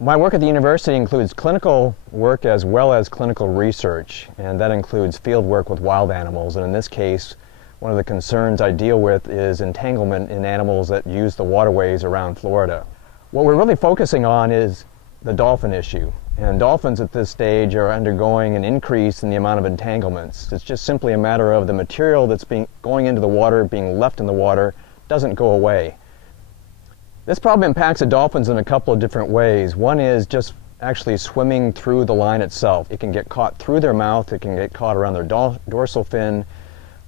My work at the university includes clinical work as well as clinical research, and that includes field work with wild animals. And in this case, one of the concerns I deal with is entanglement in animals that use the waterways around Florida. What we're really focusing on is the dolphin issue. And dolphins at this stage are undergoing an increase in the amount of entanglements. It's just simply a matter of the material that's going into the water, being left in the water, doesn't go away. This problem impacts the dolphins in a couple of different ways. One is just actually swimming through the line itself. It can get caught through their mouth, it can get caught around their dorsal fin,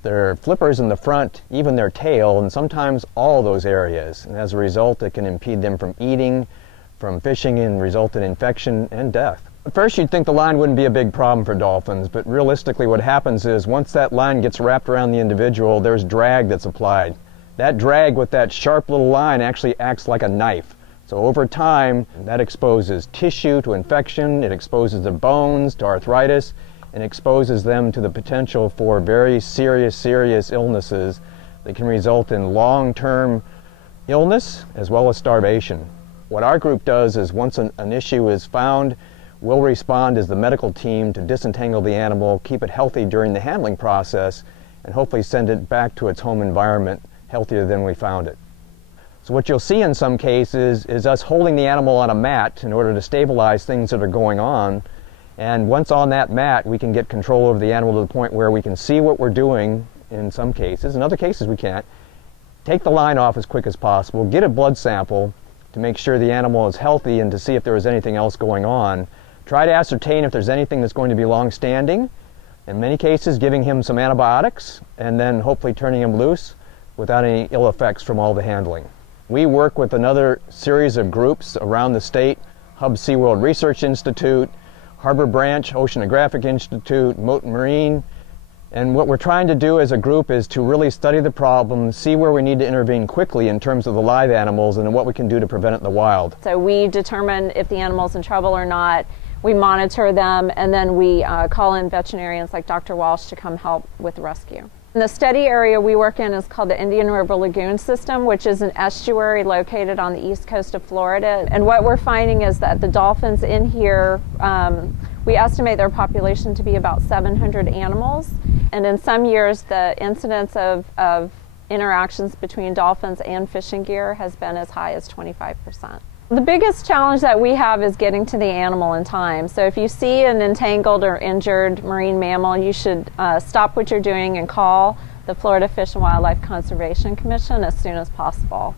their flippers in the front, even their tail, and sometimes all those areas. And as a result, it can impede them from eating, from fishing, and result in infection and death. At first, you'd think the line wouldn't be a big problem for dolphins, but realistically what happens is once that line gets wrapped around the individual, there's drag that's applied. That drag with that sharp little line actually acts like a knife. So over time, that exposes tissue to infection, it exposes the bones to arthritis, and exposes them to the potential for very serious illnesses that can result in long-term illness as well as starvation. What our group does is once an issue is found, we'll respond as the medical team to disentangle the animal, keep it healthy during the handling process, and hopefully send it back to its home environment healthier than we found it. So what you'll see in some cases is us holding the animal on a mat in order to stabilize things that are going on. And once on that mat, we can get control over the animal to the point where we can see what we're doing in some cases. In other cases, we can't. Take the line off as quick as possible, get a blood sample to make sure the animal is healthy and to see if there is anything else going on. Try to ascertain if there's anything that's going to be long-standing. In many cases, giving him some antibiotics and then hopefully turning him loose without any ill effects from all the handling. We work with another series of groups around the state, Hub SeaWorld Research Institute, Harbor Branch Oceanographic Institute, Mote Marine, and what we're trying to do as a group is to really study the problem, see where we need to intervene quickly in terms of the live animals and what we can do to prevent it in the wild. So we determine if the animal's in trouble or not, we monitor them, and then we call in veterinarians like Dr. Walsh to come help with rescue. The study area we work in is called the Indian River Lagoon System, which is an estuary located on the east coast of Florida. And what we're finding is that the dolphins in here, we estimate their population to be about 700 animals. And in some years, the incidence of interactions between dolphins and fishing gear has been as high as 25%. The biggest challenge that we have is getting to the animal in time. So if you see an entangled or injured marine mammal, you should stop what you're doing and call the Florida Fish and Wildlife Conservation Commission as soon as possible.